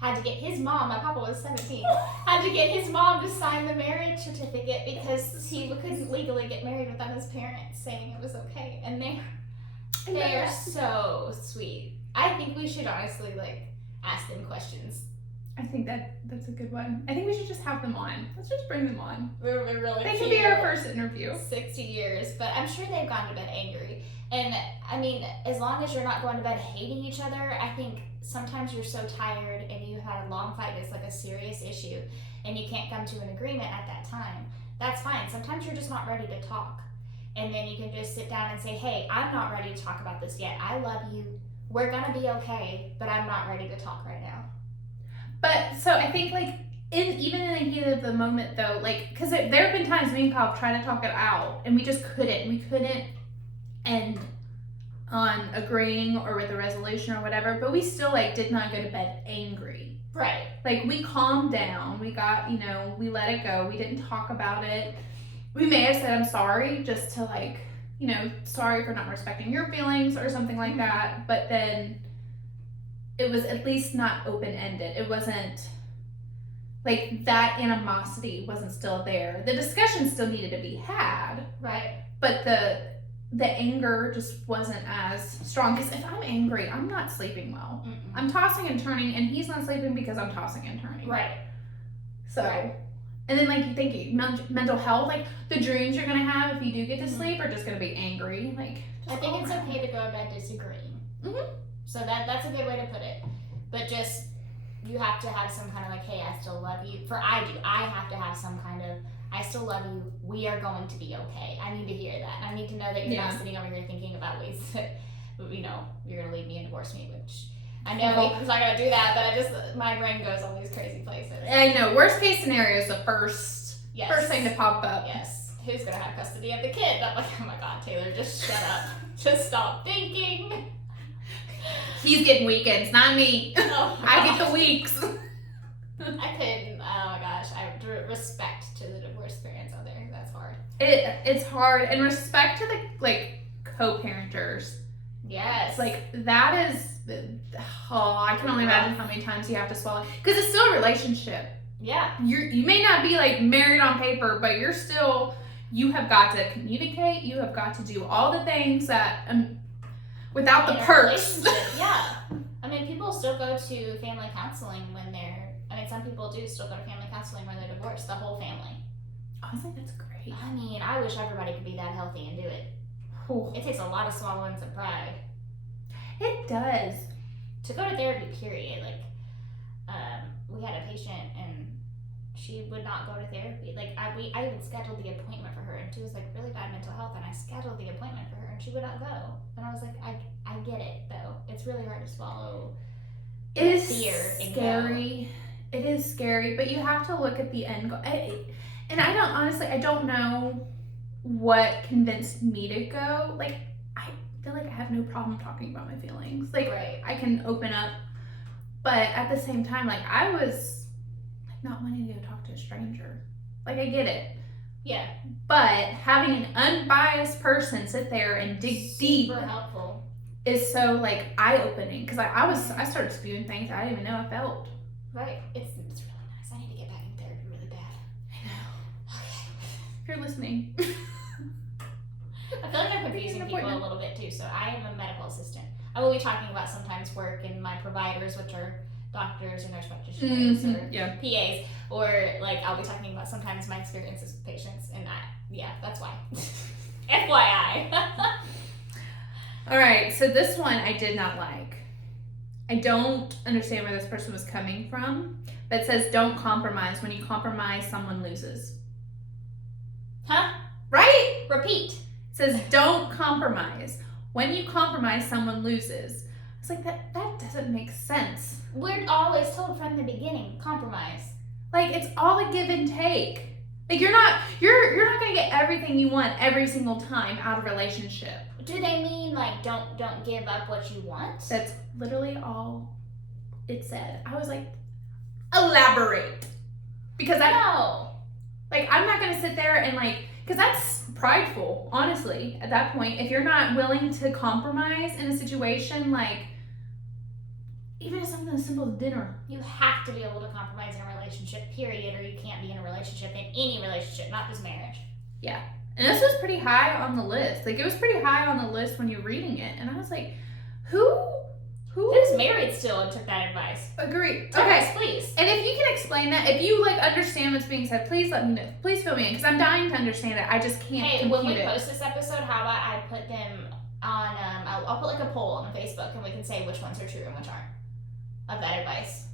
had to get his mom, my papa was 17, had to get his mom to sign the marriage certificate because he couldn't legally get married without his parents saying it was okay. And they're so sweet. I think we should honestly, like, ask them questions. I think that's a good one. I think we should just have them on. Let's just bring them on. We're really They cute. can be our first interview. 60 years, but I'm sure they've gone to bed angry. And, I mean, as long as you're not going to bed hating each other, I think sometimes you're so tired and you had a long fight, it's like a serious issue, and you can't come to an agreement at that time. That's fine. Sometimes you're just not ready to talk. And then you can just sit down and say, hey, I'm not ready to talk about this yet. I love you. We're going to be okay, but I'm not ready to talk right now. But, so I think, like, even in the heat of the moment, though, like, because there have been times me and Kyle tried to talk it out, and we just couldn't. We couldn't end on agreeing or with a resolution or whatever, but we still, like, did not go to bed angry. Right. Like, we calmed down. We got, we let it go. We didn't talk about it. We may have said, I'm sorry, just to, like, sorry for not respecting your feelings or something like that, but then it was at least not open-ended. It wasn't, like, that animosity wasn't still there. The discussion still needed to be had. Right. But the anger just wasn't as strong. Because if I'm angry, I'm not sleeping well. Mm-mm. I'm tossing and turning, and he's not sleeping because I'm tossing and turning. Right. So, Right. And then, like, you think mental health, like, the dreams you're going to have if you do get to sleep are just going to be angry. Like, I think it's okay to go to bed disagreeing. Mm-hmm. So that's a good way to put it. But just, you have to have some kind of like, hey, I still love you. I have to have some kind of, I still love you. We are going to be okay. I need to hear that. I need to know that you're not sitting over here thinking about ways that, you're going to leave me and divorce me, which I know Ethan's not going to do that, but my brain goes all these crazy places. I know. Worst case scenario is the first thing to pop up. Yes. Who's going to have custody of the kid? I'm like, oh my God, Taylor, just shut up. Just stop thinking. He's getting weekends, not me. Oh, I get the weeks. I couldn't. Oh my gosh. Respect to the divorce parents out there. That's hard. It's hard, and respect to the like co-parenters. Yes. Like that is, I can only imagine how many times you have to swallow, because it's still a relationship. Yeah. You may not be like married on paper, but you have got to communicate. You have got to do all the things that without the perks. Yeah. I mean, people still go to family counseling some people do still go to family counseling when they're divorced, the whole family. I think that's great. I mean, I wish everybody could be that healthy and do it. Ooh. It takes a lot of swallowing some pride. It does. To go to therapy, period. Like, we had a patient and she would not go to therapy. Like, I even scheduled the appointment for her, and she was like really bad mental health, and I scheduled the appointment for her, and she would not go. And I was like, I get it though. It's really hard to swallow. It is fear scary. It is scary, but you have to look at the end goal. And I don't know what convinced me to go. Like, I feel like I have no problem talking about my feelings. Like, right. I can open up, but at the same time, like, I was not wanting to go talk to a stranger. Like, I get it. Yeah. But having an unbiased person sit there and dig deep super helpful is so like eye-opening, because I started spewing things I didn't even know I felt. Right. It's really nice. I need to get back in therapy really bad. I know. Okay. If you're listening. I feel like I'm confusing people a little bit too. So I am a medical assistant. I will be talking about sometimes work and my providers, which are doctors or nurse practitioners or PAs, or like I'll be talking about sometimes my experiences with patients, and that's why. FYI. All right, so this one I did not like. I don't understand where this person was coming from, but it says don't compromise. When you compromise, someone loses. Huh? Right? Repeat. It says don't compromise. When you compromise, someone loses. It's like that doesn't make sense. We're always told from the beginning, compromise. Like, it's all a give and take. Like, you're not gonna get everything you want every single time out of a relationship. Do they mean like don't give up what you want? That's literally all it said. I was like, elaborate. Because I'm not gonna sit there and like, because that's prideful, honestly, at that point. If you're not willing to compromise in a situation, like, even something as simple as dinner. You have to be able to compromise in a relationship, period, or you can't be in a relationship, in any relationship, not just marriage. Yeah. And this was pretty high on the list. Like, it was pretty high on the list when you're reading it. And I was like, who's married still and took that advice? Agreed. Tell Okay. us, please. And if you can explain that, if you like understand what's being said, please let me know. Please fill me in, because I'm dying to understand it. I just can't Hey, when we compute it. post this episode, how about I put them on, I'll put like a poll on Facebook, and we can say which ones are true and which aren't of that advice.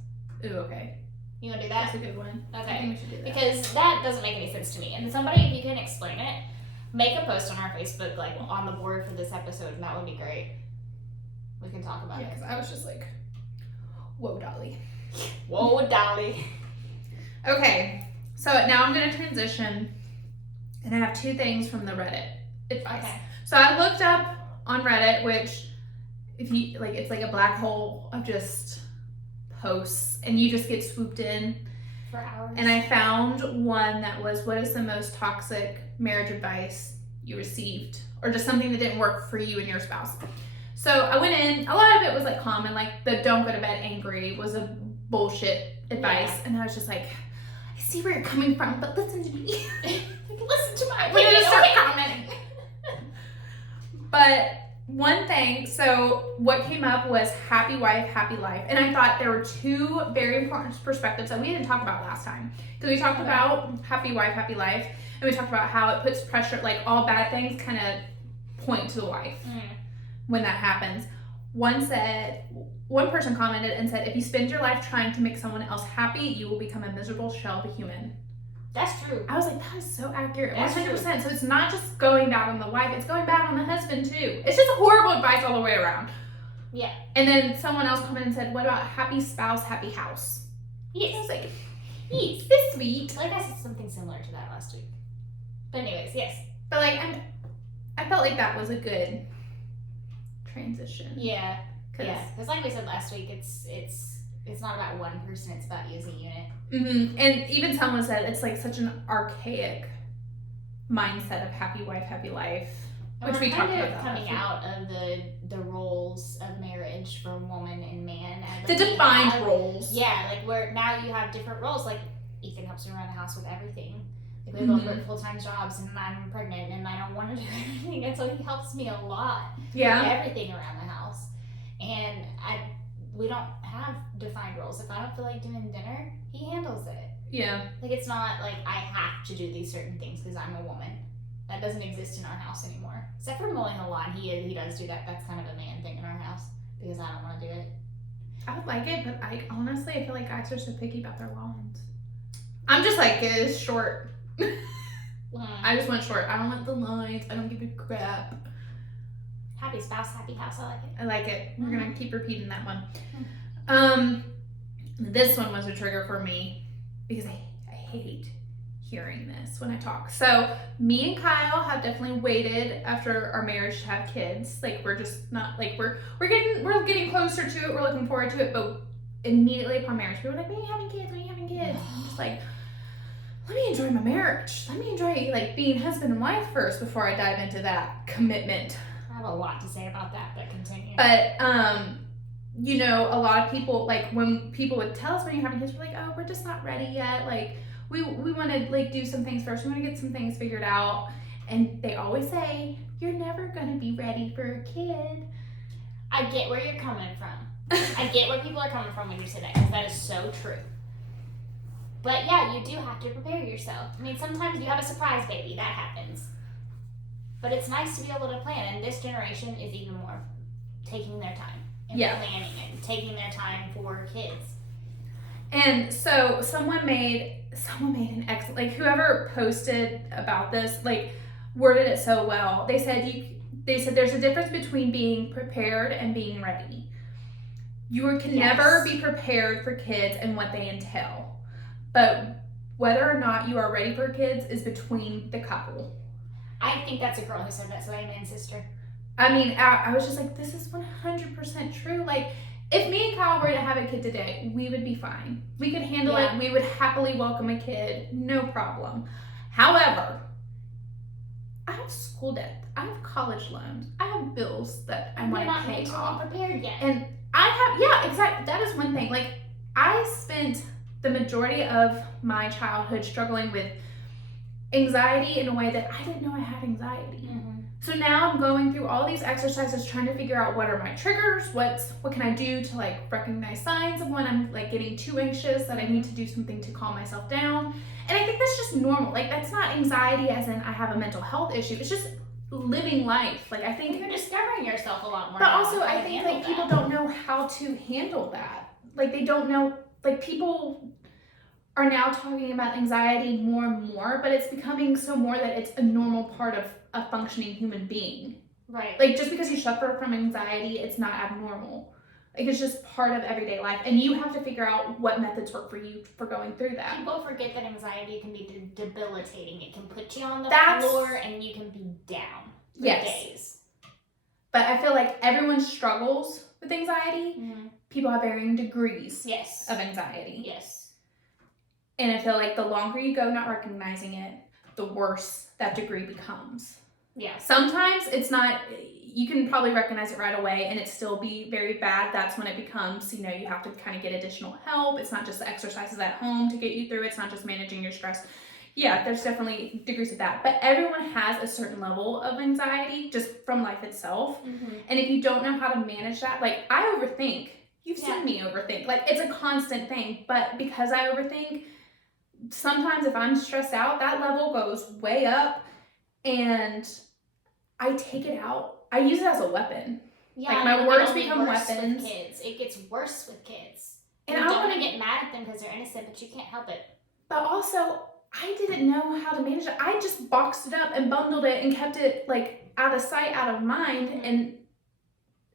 Ooh, okay. You want to do that? That's a good one. Okay. I think we should do that. Because that doesn't make any sense to me. And somebody, if you can explain it, make a post on our Facebook, like on the board for this episode, and that would be great. We can talk about it. Because I was just like, whoa, Dolly. Whoa, Dolly. Okay, so now I'm going to transition, and I have two things from the Reddit advice. Okay. So I looked up on Reddit, which, if you like, it's like a black hole of just posts, and you just get swooped in. For hours. And I found one that was, what is the most toxic marriage advice you received? Or just something that didn't work for you and your spouse. So I went in, a lot of it was like common, like the don't go to bed angry was a bullshit advice. Yeah. And I was just like, I see where you're coming from, but listen to me. Listen to my We're opinion. gonna start commenting. But one thing, so what came up was happy wife, happy life. And I thought there were two very important perspectives that we didn't talk about last time. Because we talked about happy wife, happy life. And we talked about how it puts pressure, like all bad things kind of point to the wife when that happens. One person commented and said, if you spend your life trying to make someone else happy, you will become a miserable shell of a human. That's true. I was like, that is so accurate. That's 100%. true. So it's not just going bad on the wife, it's going bad on the husband too. It's just horrible advice all the way around. Yeah. And then someone else commented and said, what about happy spouse, happy house? Yes. I was like, yes. this sweet. Like I said something similar to that last week. But anyways, yes. But like, I felt like that was a good transition. Yeah. Yeah, because like we said last week, it's not about one person; it's about you as a unit. Mm-hmm. And even someone said it's like such an archaic mindset of happy wife, happy life, And which we're we talked kind about of that coming last out of the roles of marriage for woman and man. And week. The defined roles. Yeah, like where now you have different roles. Like Ethan helps me around the house with everything. Like we Mhm. both work full-time jobs, and I'm pregnant, and I don't want to do anything, and so he helps me a lot. Yeah. Everything around the house, and we don't have defined roles. If I don't feel like doing dinner, he handles it. Yeah. Like it's not like I have to do these certain things because I'm a woman. That doesn't exist in our house anymore. Except for mowing the lawn, he does do that. That's kind of a man thing in our house because I don't want to do it. I would like it, but I feel like guys are so picky about their lawns. I'm just like, it is short. I just want short. I don't want the lines. I don't give a crap. Happy spouse, happy house. I like it. I like it. We're gonna keep repeating that one. Mm-hmm. This one was a trigger for me because I hate hearing this when I talk. So me and Kyle have definitely waited after our marriage to have kids. Like we're just not like we're getting closer to it. We're looking forward to it, but immediately upon marriage, people were like, "When are you having kids? When are you having kids?" I'm just like, let me enjoy my marriage. Let me enjoy like being husband and wife first before I dive into that commitment. I have a lot to say about that, but continue. But you know, a lot of people, like when people would tell us when you're having kids, we're like, oh, we're just not ready yet. Like we want to like do some things first. We want to get some things figured out. And they always say, you're never going to be ready for a kid. I get where you're coming from. I get where people are coming from when you say that, because that is so true. But yeah, you do have to prepare yourself. I mean, sometimes you have a surprise baby. That happens. But it's nice to be able to plan. And this generation is even more taking their time and planning and taking their time for kids. And so someone made an excellent, like whoever posted about this, like worded it so well. They said there's a difference between being prepared and being ready. You can never be prepared for kids and what they entail. But whether or not you are ready for kids is between the couple. I think that's a girl who said that, so amen, sister. I mean, I was just like, this is 100% true. Like, if me and Kyle were to have a kid today, we would be fine. We could handle it. We would happily welcome a kid. No problem. However, I have school debt. I have college loans. I have bills that I want to pay off. Not prepared yet. And I have, exactly. That is one thing. Like, I spent the majority of my childhood struggling with anxiety in a way that I didn't know I had anxiety. Mm-hmm. So now I'm going through all these exercises trying to figure out what are my triggers, what can I do to like recognize signs of when I'm like getting too anxious that I need to do something to calm myself down. And I think that's just normal. Like that's not anxiety as in I have a mental health issue. It's just living life. Like I think you're discovering yourself a lot more. But also I think like people don't know how to handle that. Like they don't know, like people are now talking about anxiety more and more, but it's becoming so more that it's a normal part of a functioning human being. Right. Like just because you suffer from anxiety, it's not abnormal. Like it's just part of everyday life, and you have to figure out what methods work for you for going through that. People forget that anxiety can be debilitating. It can put you on the floor, and you can be down for days. But I feel like everyone struggles with anxiety. Mm-hmm. People have varying degrees of anxiety. Yes. And I feel like the longer you go not recognizing it, the worse that degree becomes. Yeah. Sometimes it's not, you can probably recognize it right away and it still be very bad. That's when it becomes, you have to kind of get additional help. It's not just the exercises at home to get you through. It's not just managing your stress. Yeah, there's definitely degrees of that. But everyone has a certain level of anxiety just from life itself. Mm-hmm. And if you don't know how to manage that, like I overthink. You've seen me overthink. Like it's a constant thing. But because I overthink, sometimes if I'm stressed out, that level goes way up and I take it out. I use it as a weapon. Yeah, like my words become weapons. With kids. It gets worse with kids. And you I don't want to get mad at them because they're innocent, but you can't help it. But also, I didn't know how to manage it. I just boxed it up and bundled it and kept it like out of sight, out of mind. Mm-hmm. And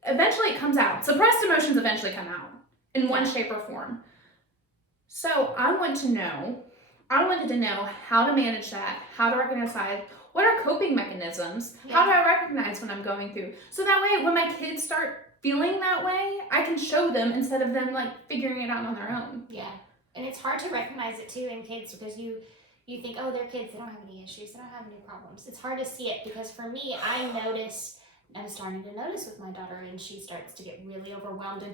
eventually it comes out. Suppressed emotions eventually come out in one shape or form. So I wanted to know how to manage that, how to recognize what are coping mechanisms, how do I recognize when I'm going through, so that way when my kids start feeling that way, I can show them instead of them like figuring it out on their own. Yeah. And it's hard to recognize it too in kids because you think, oh, they're kids, they don't have any issues, they don't have any problems. It's hard to see it because for me, I'm starting to notice with my daughter, and she starts to get really overwhelmed and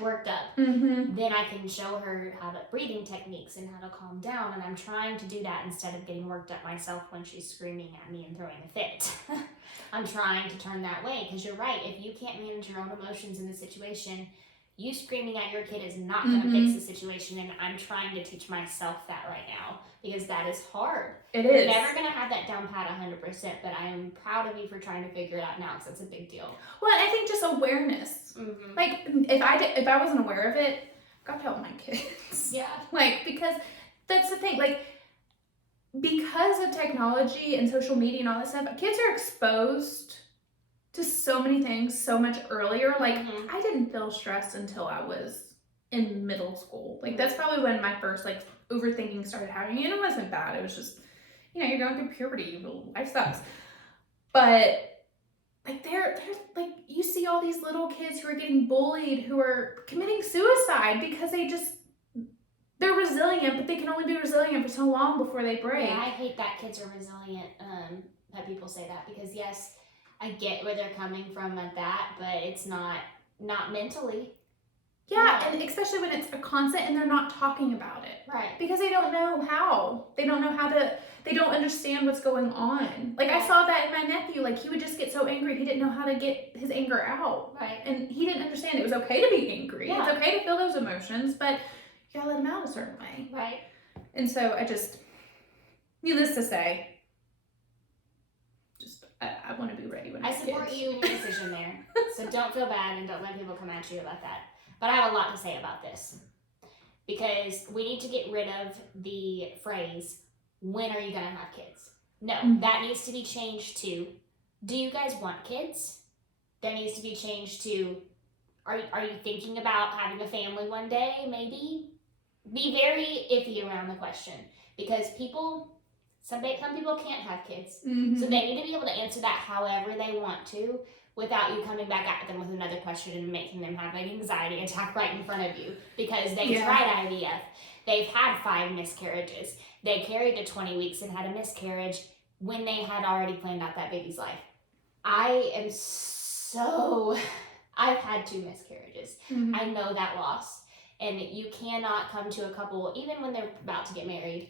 worked up. Mm-hmm. Then I can show her how to breathing techniques and how to calm down, and I'm trying to do that instead of getting worked up myself when she's screaming at me and throwing a fit. I'm trying to turn that way because you're right. If you can't manage your own emotions in the situation, you screaming at your kid is not going to fix the situation, and I'm trying to teach myself that right now because that is hard. It You're is. never going to have that down pat 100%, but I am proud of you for trying to figure it out now because that's a big deal. Well, I think just awareness. Mm-hmm. Like, if I wasn't aware of it, God help my kids. Yeah. Like, because that's the thing. Like, because of technology and social media and all that stuff, kids are exposed to so many things so much earlier. Like, I didn't feel stressed until I was in middle school. Like, that's probably when my first, like, overthinking started happening. And it wasn't bad. It was just, you know, you're going through puberty. Life sucks. But, like, they're like, you see all these little kids who are getting bullied, who are committing suicide because they're resilient, but they can only be resilient for so long before they break. Yeah, I hate that kids are resilient, that people say that because, yes, I get where they're coming from at that, but it's not mentally. Yeah, and especially when it's a constant and they're not talking about it. Right. Because they don't know how. They don't know how to, they don't understand what's going on. Like, I saw that in my nephew. Like, he would just get so angry, he didn't know how to get his anger out. Right. And he didn't understand it was okay to be angry. Yeah. It's okay to feel those emotions, but you gotta let them out a certain way. Right. And so needless to say, I want to be ready when I support kids. you in your decision there. So don't feel bad and don't let people come at you about that. But I have a lot to say about this. Because we need to get rid of the phrase, when are you going to have kids? No, that needs to be changed to, do you guys want kids? That needs to be changed to, are you thinking about having a family one day, maybe? Be very iffy around the question. Because some people can't have kids. Mm-hmm. So they need to be able to answer that however they want to without you coming back at them with another question and making them have an anxiety attack right in front of you because they tried IVF. They've had 5 miscarriages. They carried to 20 weeks and had a miscarriage when they had already planned out that baby's life. I've had 2 miscarriages. Mm-hmm. I know that loss. And you cannot come to a couple, even when they're about to get married,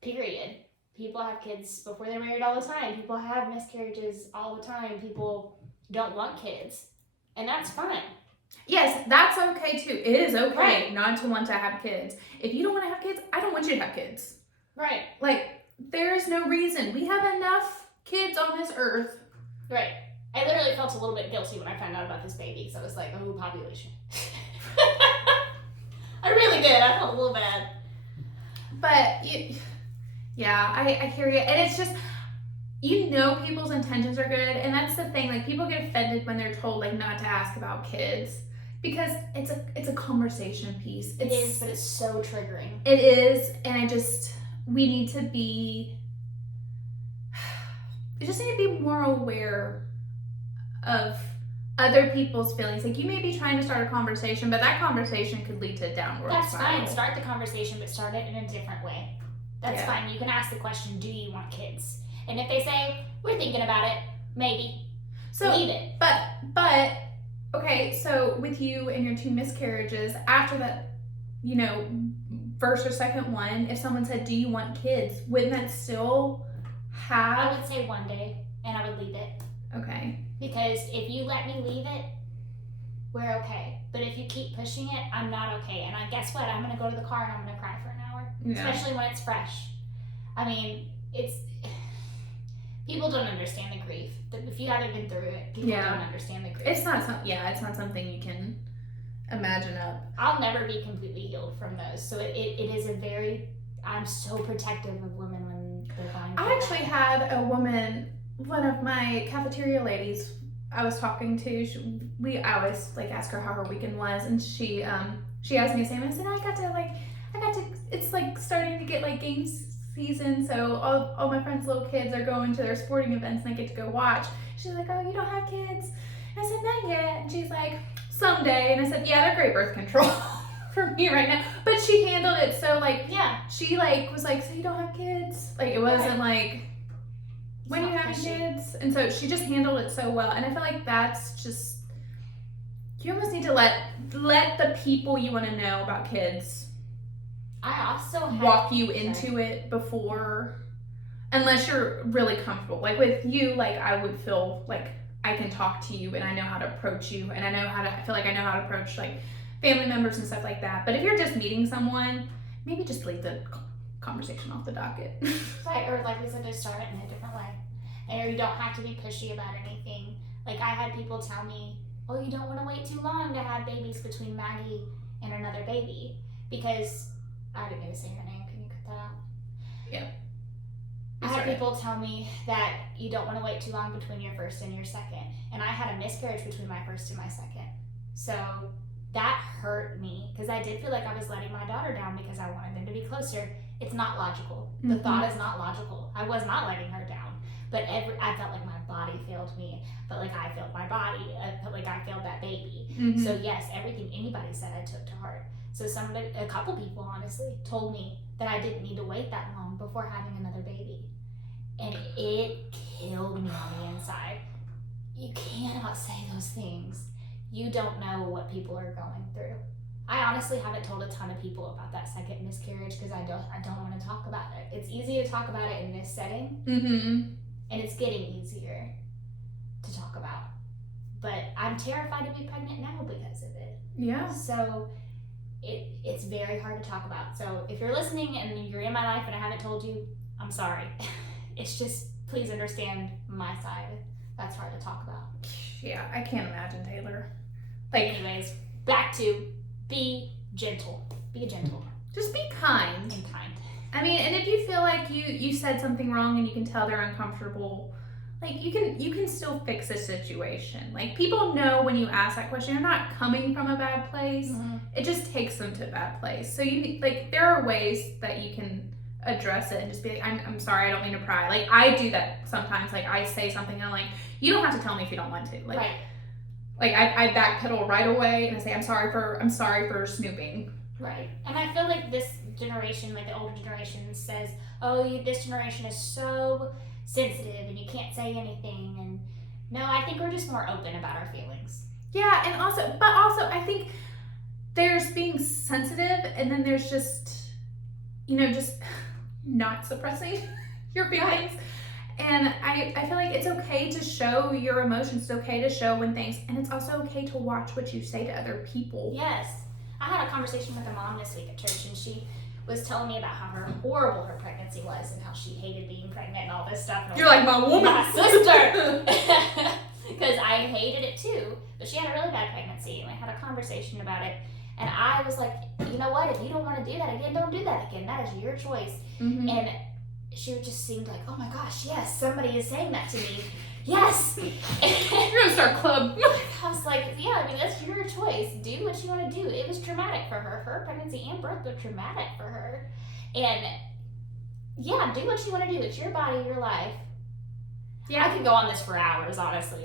period. People have kids before they're married all the time. People have miscarriages all the time. People don't want kids. And that's fine. Yes, that's okay too. It is okay Right. not to want to have kids. If you don't want to have kids, I don't want you to have kids. Right. Like, there's no reason. We have enough kids on this earth. Right. I literally felt a little bit guilty when I found out about this baby because I was like, oh, population. I really did. I felt a little bad. But, I hear you. And it's just, you know, people's intentions are good. And that's the thing. Like, people get offended when they're told, like, not to ask about kids. Because it's a conversation piece. It is, but it's so triggering. It is. And we need to just need to be more aware of other people's feelings. Like, you may be trying to start a conversation, but that conversation could lead to a downward That's spiral. fine. Start the conversation, but start it in a different way. That's fine. You can ask the question, do you want kids? And if they say, we're thinking about it, maybe. So, leave it. But, okay, so with you and your 2 miscarriages, after that, you know, first or second one, if someone said, do you want kids, wouldn't that still have... I would say one day, and I would leave it. Okay. Because if you let me leave it, we're okay. But if you keep pushing it, I'm not okay. And guess what? I'm going to go to the car and I'm going to cry for an hour. Yeah. Especially when it's fresh. I mean, people don't understand the grief. If you haven't been through it, people don't understand the grief. It's not something you can imagine up. I'll never be completely healed from those. So it is I'm so protective of women when they're going through I actually had a woman, one of my cafeteria ladies I was talking to, I always like ask her how her weekend was, and she asked me the same. I said, I got to, it's like starting to get like games season, so all my friends' little kids are going to their sporting events and I get to go watch. She's like, oh, you don't have kids? And I said, not yet. And she's like, someday. And I said, yeah, they're great birth control for me right now. But she handled it so, like, Yeah. she, like, was like, so you don't have kids? Like, it wasn't like, when you have kids? And so she just handled it so well. And I feel like that's just, you almost need to let the people you want to know about kids I also walk you into it before, unless you're really comfortable. Like with you, like I would feel like I can talk to you and I know how to approach you, and I feel like I know how to approach like family members and stuff like that. But if you're just meeting someone, maybe just leave the conversation off the docket. Right, or like we said, just start it in a different way. And you don't have to be pushy about anything. Like I had people tell me, oh, you don't want to wait too long to have babies between Maggie and another baby, because I didn't mean to say her name. Can you cut that out? Yeah. I had people tell me that you don't want to wait too long between your first and your second. And I had a miscarriage between my first and my second. So that hurt me because I did feel like I was letting my daughter down because I wanted them to be closer. It's not logical. The thought is not logical. I was not letting her down. But I felt like my body failed me. But like I failed my body. I felt like I failed that baby. So yes, everything anybody said I took to heart. So a couple people honestly told me that I didn't need to wait that long before having another baby. And it killed me on the inside. You cannot say those things. You don't know what people are going through. I honestly haven't told a ton of people about that second miscarriage because I don't want to talk about it. It's easy to talk about it in this setting, and it's getting easier to talk about. But I'm terrified to be pregnant now because of it. Yeah. So it's very hard to talk about. So if you're listening and you're in my life and I haven't told you, I'm sorry. It's just, please understand my side. That's hard to talk about. Yeah, I can't imagine, Taylor. Like, anyways, back to be gentle. Be gentle. Just be kind. And kind. I mean, and if you feel like you said something wrong and you can tell they're uncomfortable, like you can still fix a situation. Like people know when you ask that question, you're not coming from a bad place. It just takes them to a bad place. So you like there are ways that you can address it and just be like, I'm sorry, I don't mean to pry. Like I do that sometimes. Like I say something and I'm like, you don't have to tell me if you don't want to. Like, right. Like I backpedal right away and I say, I'm sorry for snooping. Right. And I feel like this generation, like the older generation, says, oh, this generation is so sensitive and you can't say anything. And no, I think we're just more open about our feelings. Yeah, and also I think there's being sensitive and then there's just, just not suppressing your feelings. Right. And I feel like it's okay to show your emotions. It's okay to show when things, and it's also okay to watch what you say to other people. Yes. I had a conversation with a mom this week at church, and she was telling me about how horrible her pregnancy was and how she hated being pregnant and all this stuff. And you're like, my woman. My sister. Because I hated it too. But she had a really bad pregnancy, and we had a conversation about it. And I was like, you know what? If you don't want to do that again, don't do that again. That is your choice. And she just seemed like, oh my gosh, yes, somebody is saying that to me. Yes. You're gonna start a club. I was like, yeah, I mean, that's your choice. Do what you want to do. It was traumatic for her. Her pregnancy and birth were traumatic for her. And yeah, do what you want to do. It's your body, your life. Yeah, I could go on this for hours, honestly.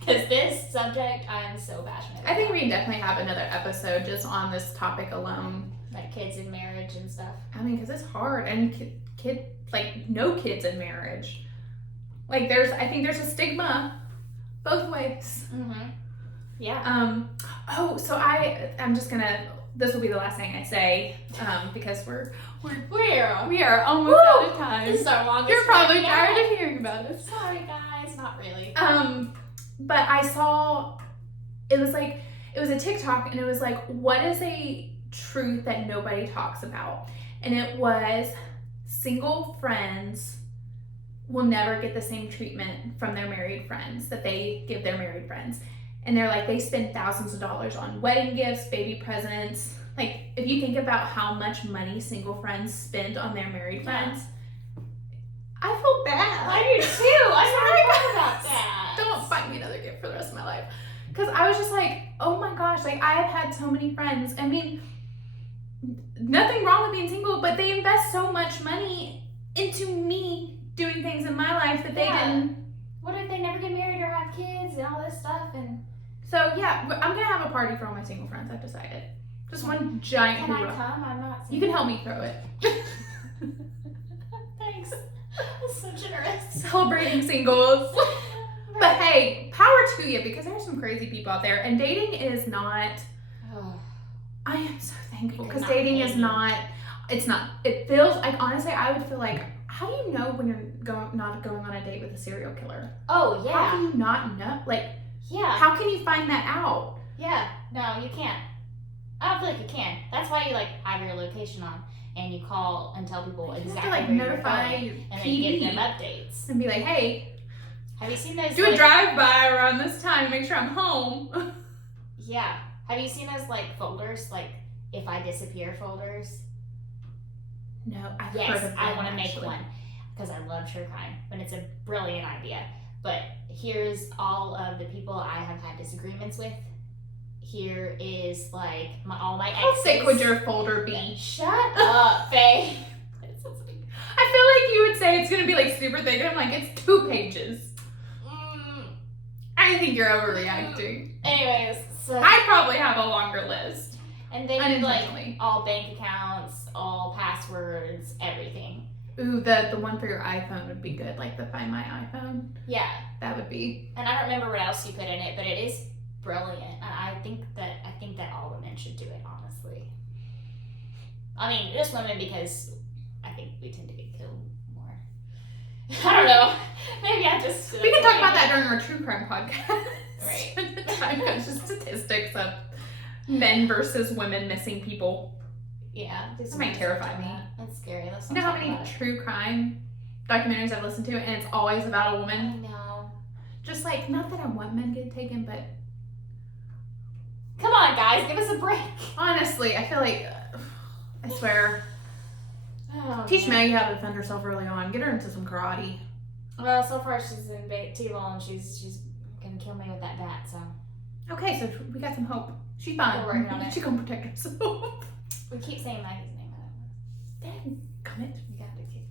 Because this subject, I'm so passionate about. I think we can definitely have another episode just on this topic alone. Like kids in marriage and stuff. I mean, because it's hard. And no kids in marriage. Like I think there's a stigma both ways. Yeah. So I'm just gonna, this will be the last thing I say, because we are almost out of time. This is our longest. You're probably tired of hearing about it. Sorry guys, not really. But I saw, it was a TikTok and it was like, what is a truth that nobody talks about? And it was single friends will never get the same treatment from their married friends that they give their married friends. And they're like, they spend thousands of dollars on wedding gifts, baby presents. Like, if you think about how much money single friends spend on their married friends, I feel bad. I do too. I never thought about that. Don't buy me another gift for the rest of my life. Because I was just like, oh my gosh, like I have had so many friends. I mean, nothing wrong with being single, but they invest so much money into me doing things in my life that they didn't. What if they never get married or have kids and all this stuff? And So yeah, I'm gonna have a party for all my single friends. I've decided. Just one giant Can I hoorah. come? I'm not. You can help me throw it. Thanks. That's so generous. Celebrating singles. But hey, power to you, because there's some crazy people out there, and dating is not. Oh, I am so thankful, because not dating is dating. not. It's not. It feels like, honestly, I would feel like, how do you know when you're not going on a date with a serial killer? oh How yeah. do you not know? Like, Yeah. how can you find that out? Yeah. No, you can't. I don't feel like you can. That's why you like have your location on and you call and tell people You have exactly to like where notify you're your going, and then give them PD updates. and be like, hey, Have you seen those? do a like, drive-by around this time, make sure I'm home. Yeah. Have you seen those like folders, like if I disappear folders? No, I've heard Yes, of them, I want to make actually. one because I love true crime, and it's a brilliant idea. But here's all of the people I have had disagreements with. Here is like all my exes. How thick would your folder be? Shut up, Faye. I feel like you would say it's gonna be like super thick, and I'm like, it's 2 pages. I think you're overreacting. Anyways, so I probably have a longer list. and they need like Unintentionally. all bank accounts, all passwords, everything. Ooh, the one for your iPhone would be good, like the Find My iPhone. Yeah, That would be. and I don't remember what else you put in it, but it is brilliant, and I think that all women should do it. Honestly, I mean, just women because I think we tend to get killed more. I don't know. Maybe I just. We can talk about that during our true crime podcast. Right. The time comes to statistics of men versus women missing people. Yeah, That might terrify me. That's scary. Let's You not know how talk many about it. true crime documentaries I've listened to, and it's always about a I woman? know. Just like, not that I want men to get taken, but Come on, guys, give us a break. honestly, I feel like, I swear, Oh, teach man. Maggie how to defend herself early on. Get her into some karate. Well, so far she's in T-ball and she's gonna kill me with that bat. So Okay, so we got some hope. She's fine. We're working on it. She gonna protect herself. we keep saying Maggie's name. Dang, commit. We got to keep.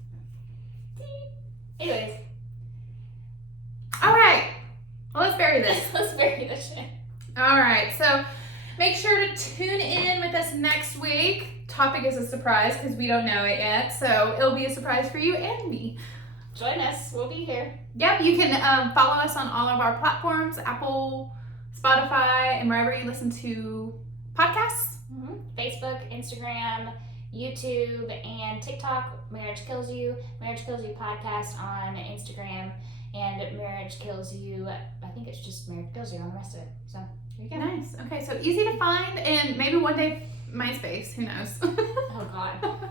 Anyways, All right. Well, let's bury this. let's bury this shit. All right. So make sure to tune in with us next week. Topic is a surprise because we don't know it yet. So it'll be a surprise for you and me. Join us. We'll be here. Yep. You can follow us on all of our platforms, Apple, Spotify, and wherever you listen to podcasts. Mm-hmm. Facebook, Instagram, YouTube, and TikTok. Marriage Kills You. Marriage Kills You podcast on Instagram. And Marriage Kills You, I think it's just Marriage Kills You on the rest of it. So, there you go. Nice. Okay. So easy to find, and maybe one day MySpace. Who knows? Oh, God.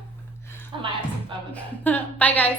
I might have some fun with that. Bye, guys.